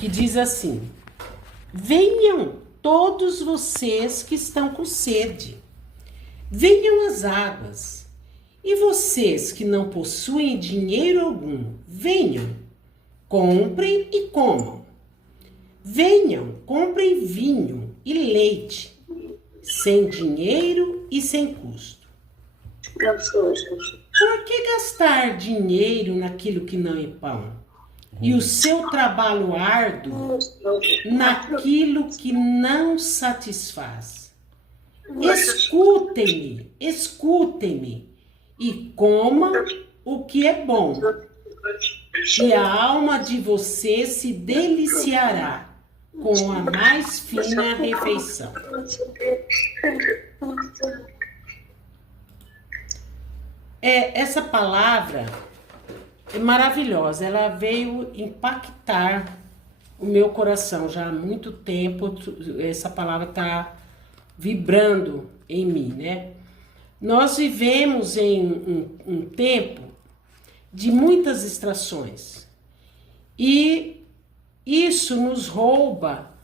que diz assim: venham todos vocês que estão com sede, venham às águas. E vocês que não possuem dinheiro algum, venham, comprem e comam. Venham, comprem vinho e leite, sem dinheiro e sem custo. Por que gastar dinheiro naquilo que não é pão? E o seu trabalho árduo naquilo que não satisfaz? Escutem-me, escutem-me, e comam o que é bom, e a alma de você se deliciará com a mais fina refeição. Essa palavra é maravilhosa, ela veio impactar o meu coração já há muito tempo. Essa palavra está vibrando em mim, né? Nós vivemos em um tempo de muitas distrações e isso nos rouba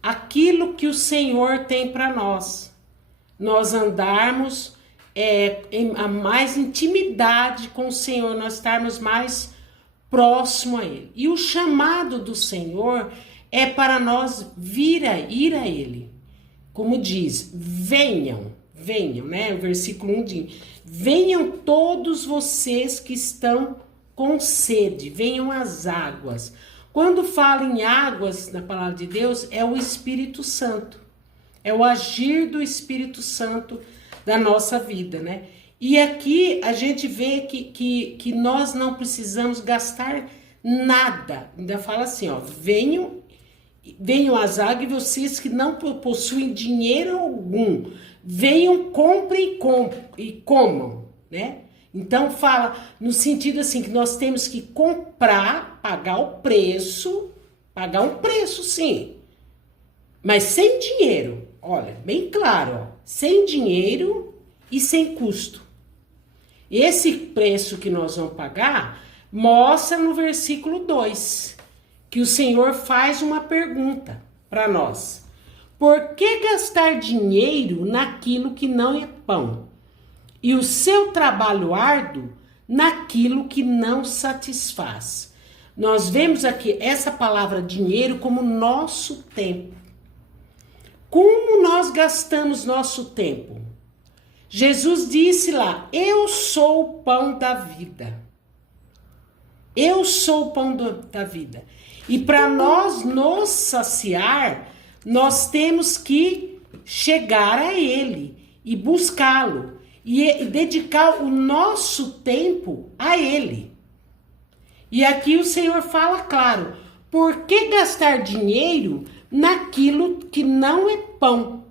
aquilo que o Senhor tem para nós. Nós andarmos em a mais intimidade com o Senhor, nós estarmos mais próximo a Ele. E o chamado do Senhor é para nós ir a Ele. Como diz, venham, né? O versículo 1 diz, venham todos vocês que estão com sede, venham às águas. Quando fala em águas na palavra de Deus, é o Espírito Santo. É o agir do Espírito Santo da nossa vida, né? E aqui a gente vê que nós não precisamos gastar nada. Ainda fala assim, ó, venham às águas, e vocês que não possuem dinheiro algum, venham, comprem e comam, né? Então fala no sentido assim, que nós temos que comprar, pagar um preço sim, mas sem dinheiro. Olha, bem claro, ó, sem dinheiro e sem custo. Esse preço que nós vamos pagar mostra no versículo 2, que o Senhor faz uma pergunta para nós. Por que gastar dinheiro naquilo que não é pão? E o seu trabalho árduo naquilo que não satisfaz? Nós vemos aqui essa palavra dinheiro como nosso tempo. Como nós gastamos nosso tempo? Jesus disse lá, eu sou o pão da vida. Eu sou o pão da vida. E para nós nos saciar, nós temos que chegar a Ele e buscá-lo. E dedicar o nosso tempo a Ele. E aqui o Senhor fala claro, por que gastar dinheiro naquilo que não é pão,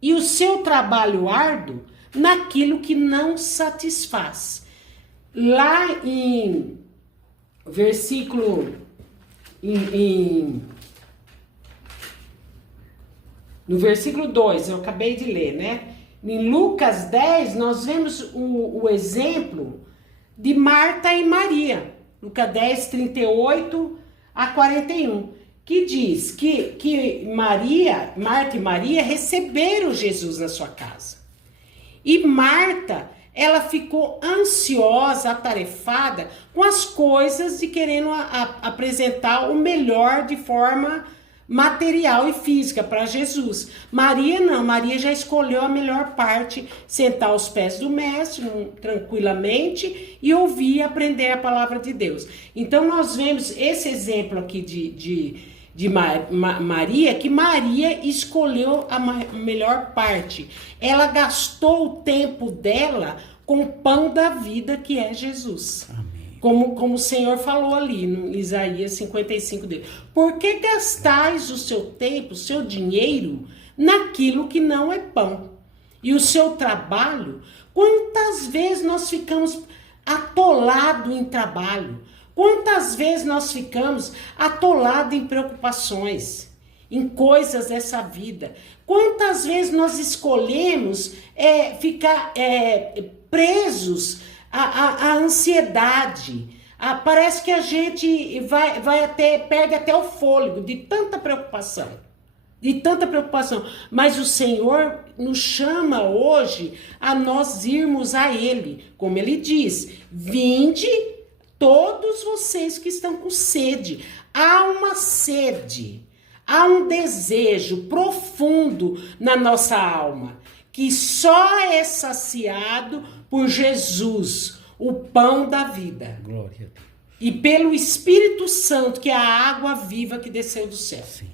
e o seu trabalho árduo naquilo que não satisfaz? Lá em versículo, no versículo 2, eu acabei de ler, né? Em Lucas 10, nós vemos o exemplo de Marta e Maria. Lucas 10, 38 a 41. Que diz que Marta e Maria receberam Jesus na sua casa. E Marta, ela ficou ansiosa, atarefada com as coisas e querendo apresentar o melhor de forma material e física para Jesus. Maria não, Maria já escolheu a melhor parte, sentar aos pés do mestre tranquilamente e ouvir e aprender a palavra de Deus. Então nós vemos esse exemplo aqui de Maria, que Maria escolheu a melhor parte. Ela gastou o tempo dela com o pão da vida, que é Jesus. Amém. Como o Senhor falou ali no Isaías 55 dele. Por que gastais o seu tempo, o seu dinheiro, naquilo que não é pão? E o seu trabalho? Quantas vezes nós ficamos atolados em trabalho? Quantas vezes nós ficamos atolados em preocupações, em coisas dessa vida? Quantas vezes nós escolhemos ficar presos à ansiedade, Parece que a gente perde até o fôlego de tanta preocupação. De tanta preocupação. Mas o Senhor nos chama hoje a nós irmos a Ele. Como Ele diz, vinde todos vocês que estão com sede. Há uma sede, há um desejo profundo na nossa alma, que só é saciado por Jesus, o pão da vida. Glória a Deus. E pelo Espírito Santo, que é a água viva que desceu do céu. Sim.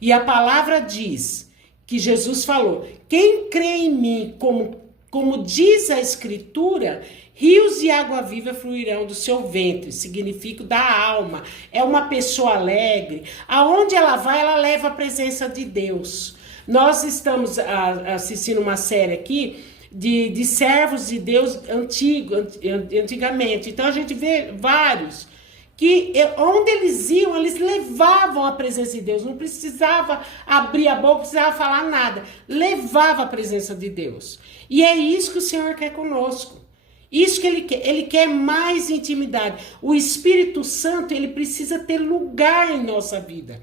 E a palavra diz que Jesus falou, quem crê em mim, como diz a Escritura, rios de água viva fluirão do seu ventre, significa da alma. É uma pessoa alegre. Aonde ela vai, ela leva a presença de Deus. Nós estamos assistindo uma série aqui de servos de Deus antigamente. Então a gente vê vários que onde eles iam, eles levavam a presença de Deus. Não precisava abrir a boca, não precisava falar nada. Levava a presença de Deus. E é isso que o Senhor quer conosco. Isso que Ele quer mais intimidade. O Espírito Santo, ele precisa ter lugar em nossa vida.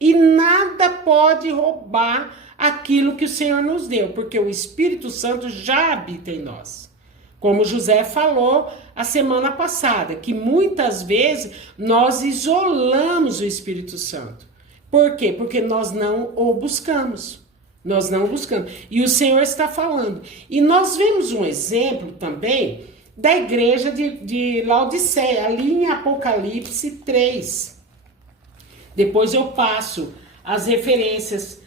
E nada pode roubar aquilo que o Senhor nos deu, porque o Espírito Santo já habita em nós. Como José falou a semana passada, que muitas vezes nós isolamos o Espírito Santo. Por quê? Porque nós não o buscamos. Nós não buscamos. E o Senhor está falando. E nós vemos um exemplo também da igreja de Laodiceia, ali em Apocalipse 3. Depois eu passo as referências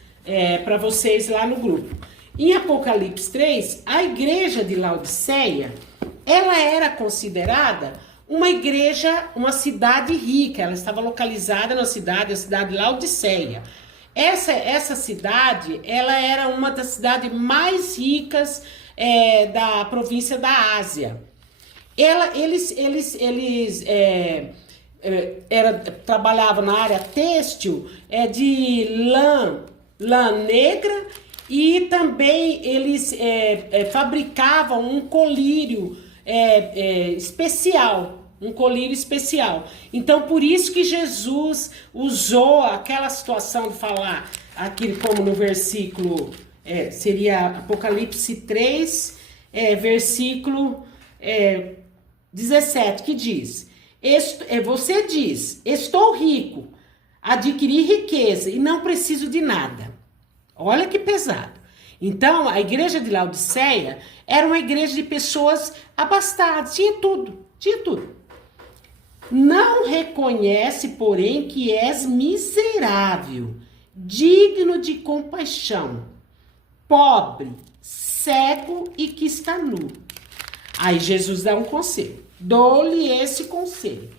para vocês lá no grupo. Em Apocalipse 3, a igreja de Laodiceia, ela era considerada uma igreja, uma cidade rica. Ela estava localizada na cidade, a cidade de Laodiceia. Essa cidade, ela era uma das cidades mais ricas da província da Ásia. Eles trabalhavam na área têxtil, de lã negra, e também eles fabricavam um colírio especial. Um colírio especial. Então, por isso que Jesus usou aquela situação de falar, aqui como no versículo, seria Apocalipse 3, versículo 17, que diz, você diz, estou rico, adquiri riqueza e não preciso de nada. Olha que pesado. Então, a igreja de Laodiceia era uma igreja de pessoas abastadas, tinha tudo. Não reconhece, porém, que és miserável, digno de compaixão, pobre, cego e que está nu. Aí Jesus dá um conselho. Dou-lhe esse conselho.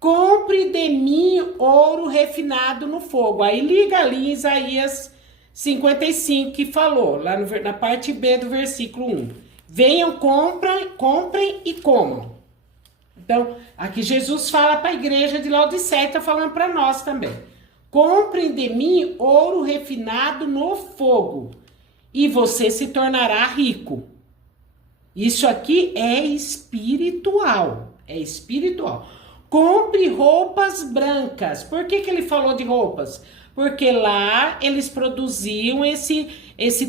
Compre de mim ouro refinado no fogo. Aí liga ali Isaías 55 que falou, lá na parte B do versículo 1. Venham, comprem e comam. Então, aqui Jesus fala para a igreja de Laodiceia, está falando para nós também. Comprem de mim ouro refinado no fogo, e você se tornará rico. Isso aqui é espiritual. Compre roupas brancas. Por que ele falou de roupas? Porque lá eles produziam esse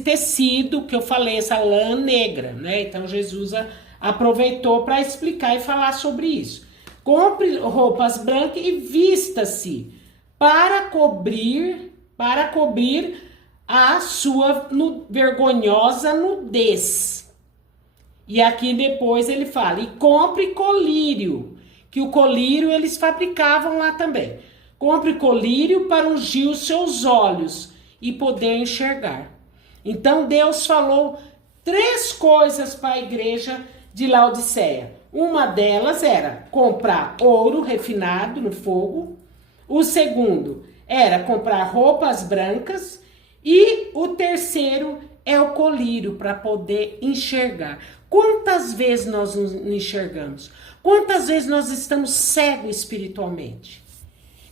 tecido que eu falei, essa lã negra, né? Então Jesus aproveitou para explicar e falar sobre isso. Compre roupas brancas e vista-se para cobrir a sua vergonhosa nudez. E aqui depois ele fala, e compre colírio, que o colírio eles fabricavam lá também. Compre colírio para ungir os seus olhos e poder enxergar. Então Deus falou 3 coisas para a igreja de Laodiceia. Uma delas era comprar ouro refinado no fogo. O segundo era comprar roupas brancas. E o terceiro é o colírio para poder enxergar. Quantas vezes nós nos enxergamos? Quantas vezes nós estamos cegos espiritualmente?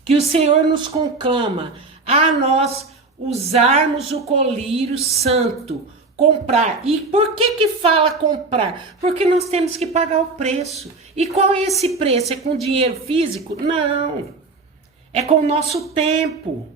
Que o Senhor nos conclama a nós usarmos o colírio santo, comprar. E por que fala comprar? Porque nós temos que pagar o preço. E qual é esse preço? É com dinheiro físico? Não. É com o nosso tempo.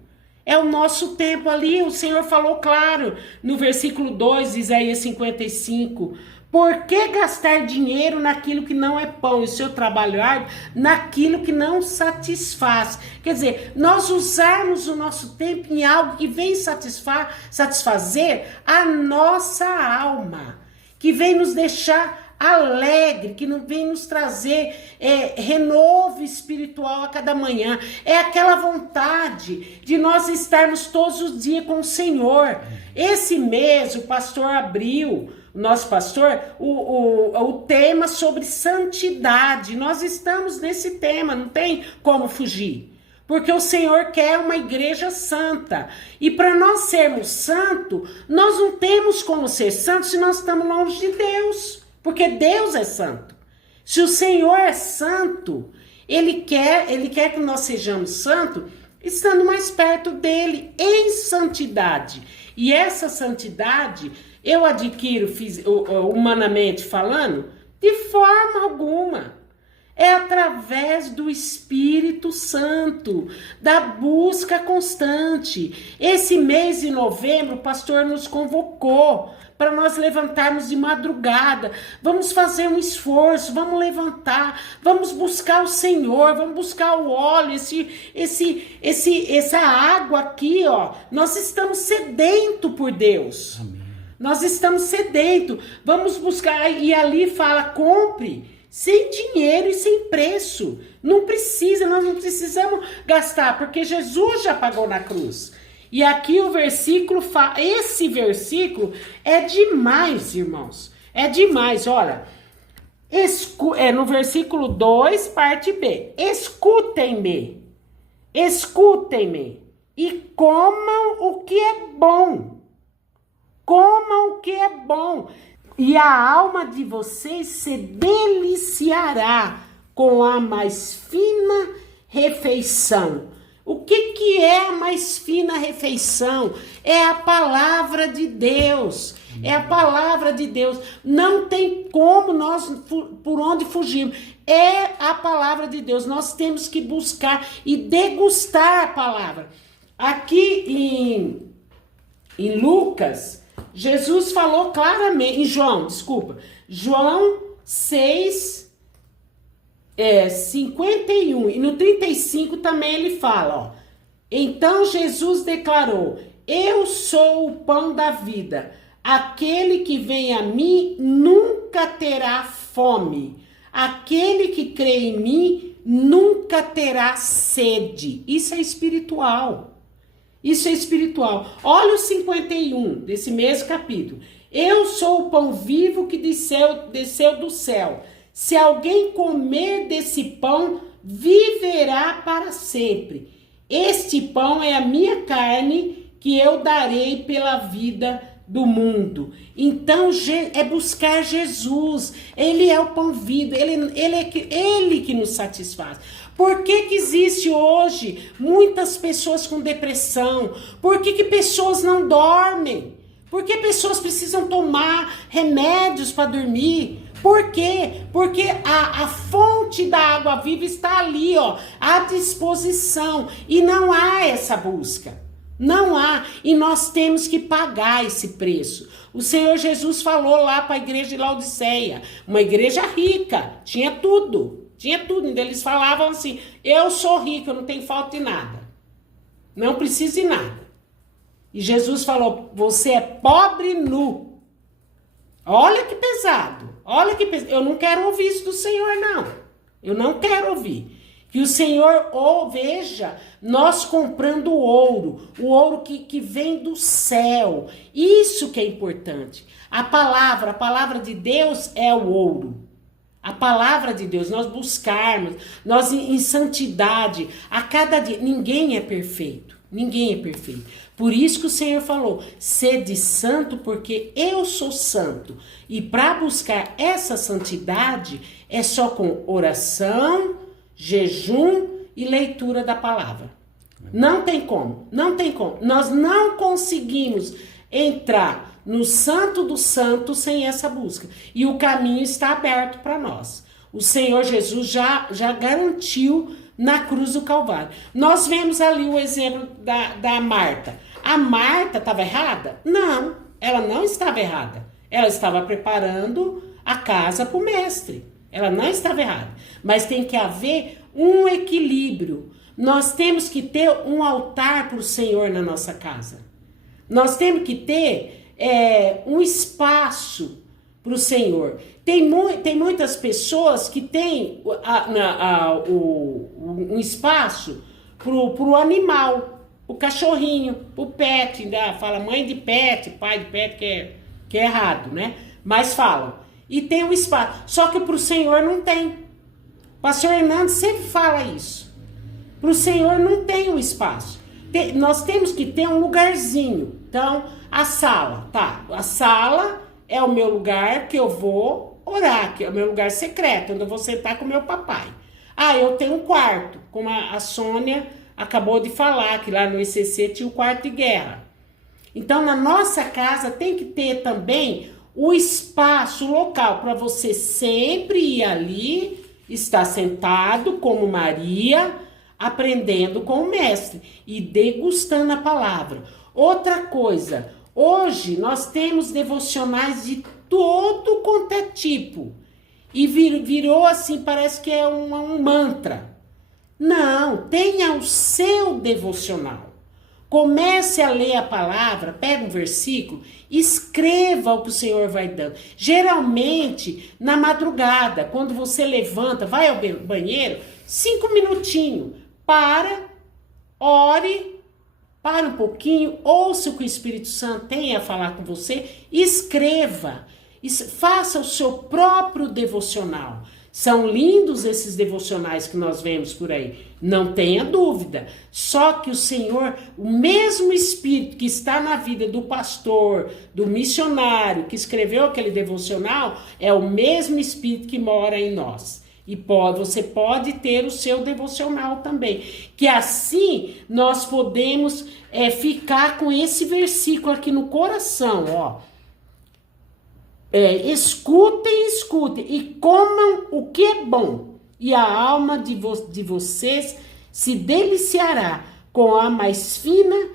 É o nosso tempo ali. O Senhor falou claro no versículo 2 de Isaías 55. Por que gastar dinheiro naquilo que não é pão e o seu trabalho árduo naquilo que não satisfaz? Quer dizer, nós usarmos o nosso tempo em algo que vem satisfazer a nossa alma, que vem nos deixar alegre, que vem nos trazer renovo espiritual a cada manhã. É aquela vontade de nós estarmos todos os dias com o Senhor. Esse mês o pastor abriu, o nosso pastor, o tema sobre santidade. Nós estamos nesse tema, não tem como fugir. Porque o Senhor quer uma igreja santa. E para nós sermos santos, nós não temos como ser santos se nós estamos longe de Deus. Porque Deus é santo. Se o Senhor é santo, Ele quer que nós sejamos santos, estando mais perto dele, em santidade. E essa santidade eu adquiro, humanamente falando, de forma alguma. É através do Espírito Santo, da busca constante. Esse mês de novembro, o pastor nos convocou para nós levantarmos de madrugada. Vamos fazer um esforço, vamos levantar, vamos buscar o Senhor, vamos buscar o óleo, essa água aqui, ó. Nós estamos sedentos por Deus. Amém. Nós estamos sedentos. Vamos buscar, e ali fala, compre. Sem dinheiro e sem preço. Não precisa, nós não precisamos gastar, porque Jesus já pagou na cruz. E aqui o versículo, esse versículo é demais, irmãos. É demais, olha. No versículo 2, parte B. Escutem-me e comam o que é bom. Comam o que é bom. E a alma de vocês se deliciará com a mais fina refeição. O que é a mais fina refeição? É a palavra de Deus. É a palavra de Deus. Não tem como nós, por onde fugirmos. É a palavra de Deus. Nós temos que buscar e degustar a palavra. Aqui em Lucas, Jesus falou claramente, João 6, 51, e no 35 também ele fala, ó. Então Jesus declarou, eu sou o pão da vida, aquele que vem a mim nunca terá fome, aquele que crê em mim nunca terá sede. Isso é espiritual. Isso é espiritual. Olha o 51 desse mesmo capítulo. Eu sou o pão vivo que desceu do céu. Se alguém comer desse pão, viverá para sempre. Este pão é a minha carne que eu darei pela vida do mundo. Então é buscar Jesus. Ele é o pão vivo. Ele que nos satisfaz. Por que existe hoje muitas pessoas com depressão? Por que pessoas não dormem? Por que pessoas precisam tomar remédios para dormir? Por quê? Porque a fonte da água viva está ali, ó, à disposição. E não há essa busca. Não há. E nós temos que pagar esse preço. O Senhor Jesus falou lá para a igreja de Laodiceia. Uma igreja rica. Tinha tudo. Tinha tudo, então eles falavam assim, eu sou rico, eu não tenho falta de nada. Não preciso de nada. E Jesus falou, você é pobre e nu. Olha que pesado, eu não quero ouvir isso do Senhor, não. Eu não quero ouvir. Que o Senhor veja nós comprando ouro, o ouro que vem do céu. Isso que é importante. A palavra de Deus é o ouro. A palavra de Deus, nós buscarmos, nós em santidade, a cada dia, ninguém é perfeito, Por isso que o Senhor falou, sede santo porque eu sou santo. E para buscar essa santidade, é só com oração, jejum e leitura da palavra. Não tem como. Nós não conseguimos entrar no Santo dos Santos sem essa busca. E o caminho está aberto para nós. O Senhor Jesus já garantiu na cruz do Calvário. Nós vemos ali o exemplo da Marta. A Marta estava errada? Não, ela não estava errada. Ela estava preparando a casa para o mestre. Ela não estava errada. Mas tem que haver um equilíbrio. Nós temos que ter um altar para o Senhor na nossa casa. Nós temos que ter um espaço para o Senhor. Tem muitas pessoas que têm um espaço para o animal, o cachorrinho, o pet. Fala mãe de pet, pai de pet, que é errado, né? Mas falam. E tem um espaço. Só que para o Senhor não tem. O pastor Hernandes sempre fala isso. Para o Senhor não tem um espaço. Nós temos que ter um lugarzinho. Então, a sala, tá? A sala é o meu lugar que eu vou orar, que é o meu lugar secreto, onde eu vou sentar com o meu papai. Eu tenho um quarto, como a Sônia acabou de falar, que lá no ICC tinha o quarto de guerra. Então, na nossa casa tem que ter também o espaço local para você sempre ir ali, estar sentado como Maria, aprendendo com o mestre e degustando a palavra. Outra coisa, hoje nós temos devocionais de todo quanto é tipo. E virou assim, parece que é um mantra. Não, tenha o seu devocional. Comece a ler a palavra, pega um versículo, escreva o que o Senhor vai dando. Geralmente, na madrugada, quando você levanta, vai ao banheiro, 5 minutinhos, ore, para um pouquinho, ouça o que o Espírito Santo tem a falar com você, escreva, faça o seu próprio devocional. São lindos esses devocionais que nós vemos por aí, não tenha dúvida. Só que o Senhor, o mesmo Espírito que está na vida do pastor, do missionário que escreveu aquele devocional, é o mesmo Espírito que mora em nós. E você pode ter o seu devocional também. Que assim nós podemos ficar com esse versículo aqui no coração, ó. Escutem e comam o que é bom, e a alma de vocês se deliciará com a mais fina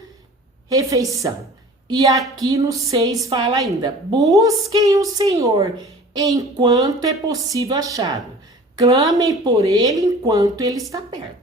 refeição. E aqui no 6 fala ainda: busquem o Senhor enquanto é possível achá-lo, clamem por ele enquanto ele está perto.